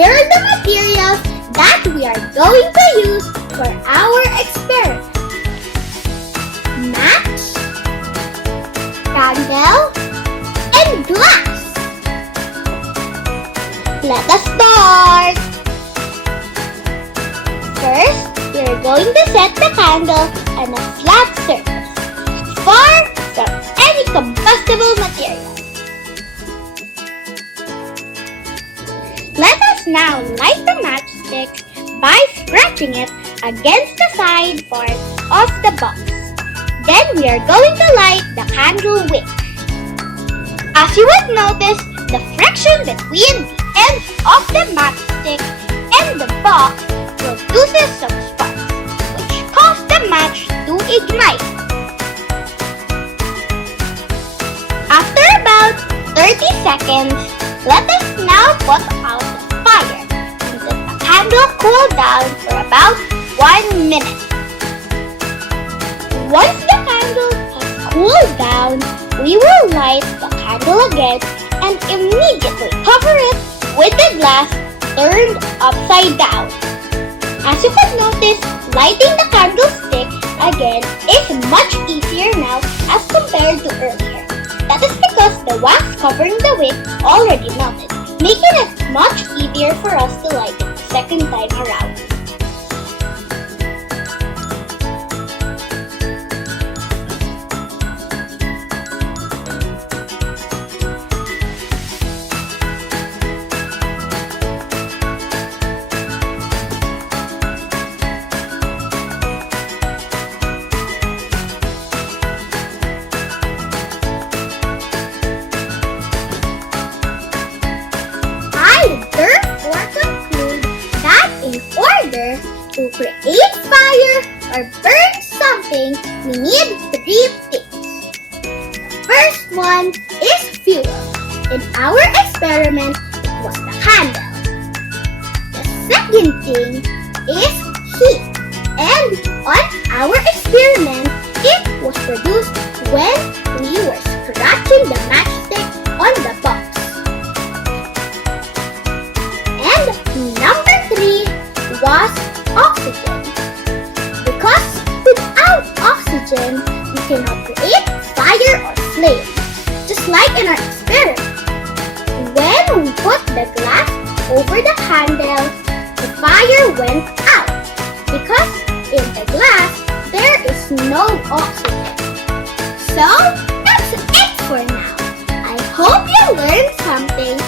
here are the materials that we are going to use for our experiment. Match, candle, and glass. Let us start. First, we are going to set the candle on a flat surface, far from any combustible material. Let us now light the matchstick by scratching it against the side part of the box. Then we are going to light the candle wick. As you would notice, the friction between the ends of the matchstick and the box produces some sparks, which cause the match to ignite. After about 30 seconds, let us now put out the fire and let the candle cool down for about 1 minute. Once the candle has cooled down, we will light the candle again and immediately cover it with the glass turned upside down. As you could notice, lighting the candlestick again is much easier now as compared to earlier. That is because the wax covering the wick already melted, making it much easier for us to light it the second time around. To create fire or burn something, we need 3 things. The first one is fuel. In our experiment, it was the candle. The second thing is heat. And on our experiment, it was produced when we were scratching the matchstick on the box. And number 3 was oxygen. Because without oxygen, we cannot create fire or flame. Just like in our experiment. When we put the glass over the candle, the fire went out. Because in the glass, there is no oxygen. So, that's it for now. I hope you learned something